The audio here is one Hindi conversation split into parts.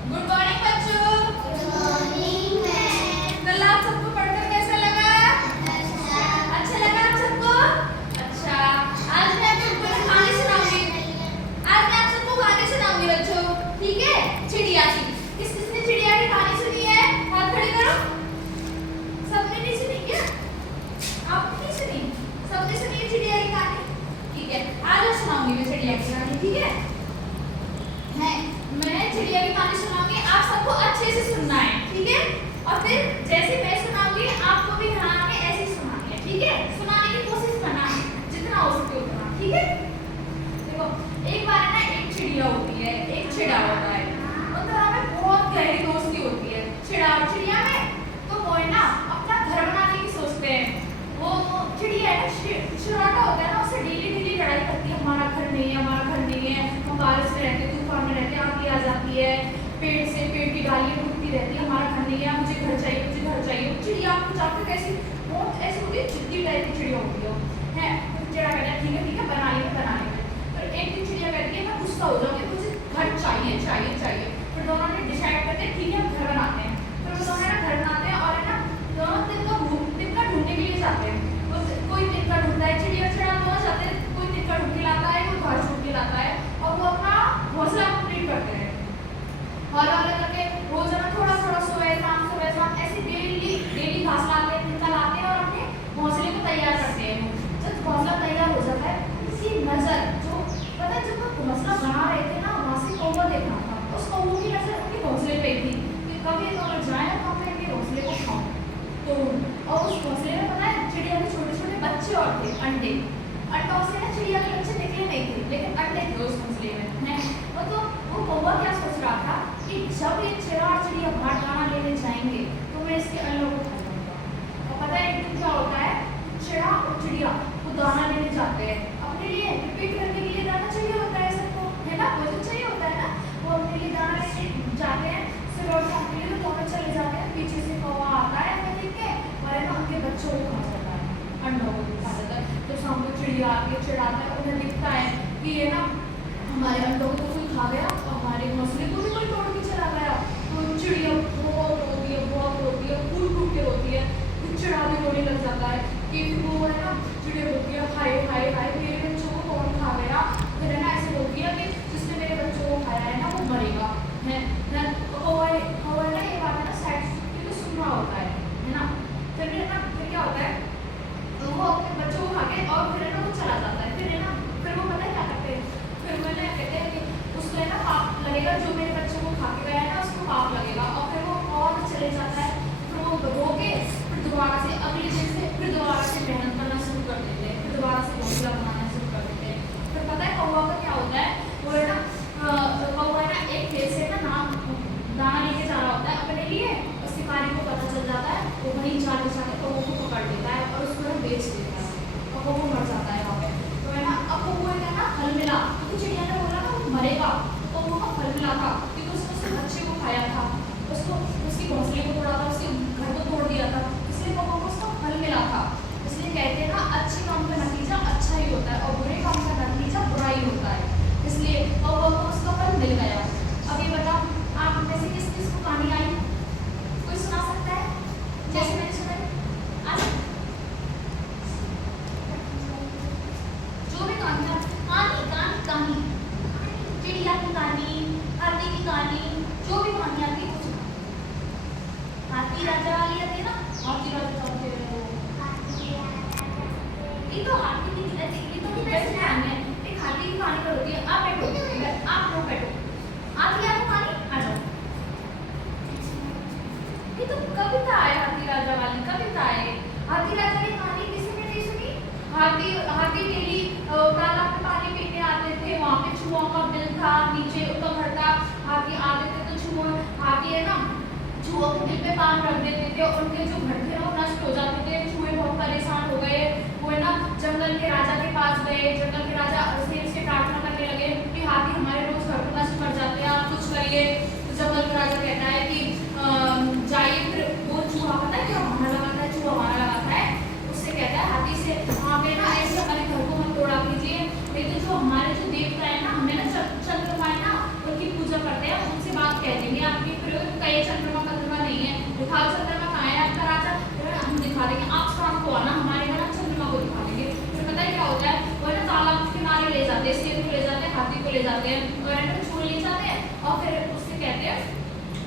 गुड मॉर्निंग बच्चों। Good morning ma'am. कल आप सबको पढ़कर कैसा लगा? अच्छा लगा आप सबको? अच्छा, आज मैं आप सबको एक कहानी सुनाऊंगी। आज मैं आप सबको कहानी सुनाऊंगी बच्चों, ठीक है? चिड़िया की। किसने चिड़िया की कहानी सुनी है? हाथ खड़े करो। सबने नहीं सुनी क्या? आपने नहीं सुनी? सबने सुनी है चिड़िया की कहानी? ठीक है, आज मैं सुनाऊंगी मैं चिड़िया की कहानी, ठीक है? मैं चिड़िया की कहानी सुनाऊंगी, आप सबको अच्छे से सुनना है, ठीक है? और फिर जैसे मैं सुनाऊंगी आपको भी ध्यान में ऐसे ही सुनानी है, ठीक है? सुनाने की कोशिश करना है जितना हो सके उतना, ठीक है? देखो, एक बार है ना, एक चिड़िया होती है, एक चिड़ा होता है, उन दोनों में बहुत गहरी दोस्ती होती है। चिड़ा और चिड़िया में तो वो है ना अपना घर बनाने की सोचते हैं। वो चिड़िया है ना, चिड़ाटा होता है ना, उससे डेली डेली लड़ाई करती है, हमारा घर नहीं है, हमारा घर नहीं है, हम बारिश में रहते, तूफान में रहते, आंधी आ जाती है, पेड़ की डालियां टूटती रहती है, हमारा घर नहीं है, मुझे घर चाहिए, मुझे घर चाहिए। चिड़िया आपको जानते कैसी बहुत ऐसी होती है, जिद्दी टाइप की चिड़िया होती है। चिड़ा कहता है ठीक है बना लेंगे। तो एक दिन चिड़िया कहती है मैं गुस्सा हो जाऊंगी, मुझे घर चाहिए। फिर दोनों ने डिसाइड करते हैं ठीक है हम घर बनाते हैं। फिर वो दोनों ना घर बनाते हैं और है ना दोनों तिनका ढूंढने के लिए जाते हैं। कोई तिनका ढूंढता है, चिड़िया चिड़ा दोनों जाते हैं, कोई तिनका ढूंढ के लाता है, कोई घर ढूंढ के लाता है और वो अपना घोंसला कंप्लीट करते हैं। हौला करके रोज ना थोड़ा सुबह शाम ऐसे डेली घास लाते हैं, तिनका लाते हैं और अपने घोंसले को तैयार करते हैं। जब घोंसला तैयार हो जाता है, किसी नजर जो पता है जब वो घोंसला बना रहे थे ना, वहां से कौवा देखा था, उस कौवे की नजर उनके घोंसले पे थी कि कभी तो अगर जाए तो अपने इनके घोंसले को खाओ। तो और उस घोंसले में पता है चिड़िया के छोटे छोटे बच्चे और थे, अंडों से ना चिड़िया के बच्चे निकले नहीं थे, लेकिन अंडे थे उस घोंसले में। तो वो कौवा क्या सोच रहा था कि जब ये चिड़ा और चिड़िया बाहर दाना लेने जाएंगे तो मैं इसके अंडों को खा जाऊंगा। और पता है एक दिन क्या होता है, चिड़ा और चिड़िया वो दाना लेने जाते हैं अपने लिए, रिपीट करने के लिए दाना चाहिए होता है सबको, है ना, भोजन चाहिए होता है ना, वो अपने लिए दाना लेने जाते हैं। फिर लौट के अपने लिए तो दोनों चले जाते हैं, पीछे से कौवा आता है हमें देख के और है ना उनके बच्चों को खा जाता है, अंडों को खा जाता है। तो शाम को चिड़िया आती है, चिढ़ाता है, उन्हें दिखता है कि ये ना हमारे अंडों को कोई खा गया और हमारे घोंसले को भी कोई तोड़ के चला गया। तो चिड़िया बहुत रोती है, फूट के रोती है। फिर चिड़ा भी रोने लग जाता है कि वो है ना चिड़िया रोती है हाय मेरे बच्चों को कौन खा गया। फिर है ना ऐसे रोती है कि जिसने मेरे बच्चों को खाया है ना वो मरेगा है ना। कौवा ना ये बात है ना साइड तो सुन रहा होता है ना। फिर क्या होता है, तो वो अपने बच्चों को खा के और फिर है ना वो चला जाता है। फिर है ना फिर वो पता है क्या करते हैं, फिर मैंने कहते हैं कि उसको है ना पाप लगेगा, जो मेरे बच्चों को खा के गया है ना उसको पाप लगेगा। और फिर वो और चले जाता है, फिर वो रो के फिर दोबारा से अगले दिन से फिर दोबारा से मेहनत करना शुरू कर देते हैं, फिर दोबारा से घोंसला बनाना शुरू कर देते हैं। फिर पता है कौवा का क्या होता है, वो है ना कौवा है ना एक खेत से ना दाना लेके जा रहा होता है अपने लिए, और शिकारी को पता चल जाता है, वो वहीं जाके कौवे को पकड़ लेता है और उसको बेच देता है और कौवा मर जाता है वहाँ पे। तो है ना अब वो है ना फल मिला, क्योंकि चिड़िया ने बोला ना वो मरेगा, तो वो फल मिला था क्योंकि उसने उसके बच्चे को खाया था, उसको उसके घोंसले को तोड़ा था, उसके घर को तोड़ दिया था, इसलिए कौवा को उसका फल मिला था। इसलिए कहते हैं ना अच्छे काम का नतीजा अच्छा ही होता है और बुरे काम का नतीजा बुरा ही होता है, इसलिए कौवा को उसका फल मिल गया। अब ये बताओ आप में से किस किस को कहानी आई, कोई सुना सकता है जैसे मैंने सुनाई? जो भी कहानी चिड़िया की कहानी, हाथी की कहानी, जो भी कहानी आती है वो सुना। हाथी राजा वाली आती है ना, हाथी राजा होते हैं वो, ये तो हाथी की ये तो वैसे कहानी है, एक हाथी की कहानी पर होती है। आप बैठो, आप लोग बैठो, आती है आपको कहानी, आ जाओ। ये तो कविता है, हाथी राजा वाली कविता है। हाथी राजा की कहानी किसी ने नहीं सुनी? हाथी डेली तालाब में पानी पीने आते थे, वहाँ पे चूहों का बिल था, नीचे उनका घर था, हाथी आते थे तो हाथी है ना चूहों के बिल पे पान रख देते थे, उनके जो घर थे वो नष्ट हो जाते थे, चूहे बहुत परेशान हो गए। वो है ना जंगल के राजा के पास गए, जंगल के राजा शेर से प्रार्थना करने लगे कि हाथी हमारे रोज घर को नष्ट कर जाते हैं, आप कुछ करिए। तो जंगल का राजा कहता है कि जाइए, फिर वो चूहा पता है क्या हमारा लगाता है, चूहा हमारा लगाता है, उससे कहता है हाथी से वहाँ पे ना ऐसे हमारे घर को मत तोड़ा कीजिए, लेकिन जो हमारे जो देवता है ना, हमें ना चंद्रमा है ना उनकी पूजा करते हैं, उनसे बात कह देंगे आपकी फिर कई चंद्रमा नहीं है, दिखाओ चंद्रमा कहाँ है आपका राजा, फिर हम दिखा देंगे आप शाम को आना हमारे घर, हम चंद्रमा को दिखा देंगे। फिर पता है क्या होता है, वो ना तालाब के किनारे ले जाते हैं, शेर को ले जाते हैं, हाथी को ले जाते हैं और है छोड़ ले जाते हैं और फिर उससे कहते हैं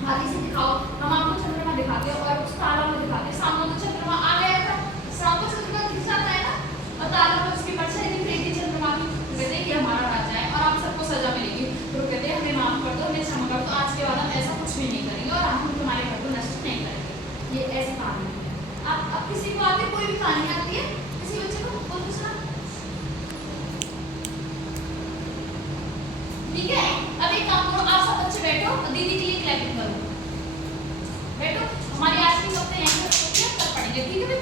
हाथी से दिखाओ, हम आपको चंद्रमा दिखाते हैं और उस तालाब में दिखाते हैं। सामने तो चंद्रमा आ गया था, शाम को चंद्रमा दिख जाता है ना और तालाब में उसकी परछाई दिख रही थी चंद्रमा की, तो कहते हैं कि हमारा राजा है और आप सबको सजा मिलेगी। तो कहते हैं हमें माफ कर दो, हमें क्षमा कर दो, आज के बाद हम ऐसा कुछ भी नहीं करेंगे और हम तुम्हारे घर को नष्ट नहीं करेंगे। ये ऐसी कहानी है। अब किसी को आती है, कोई भी कहानी आती है किसी बच्चे को, बोल दूसरा। ठीक है, अब एक काम करो, आप सब बच्चे बैठो और दीदी के लिए क्लैपिंग करो। बैठो, हमारी आज की कविता यहीं पर होती है, कल पढ़ेंगे, ठीक है।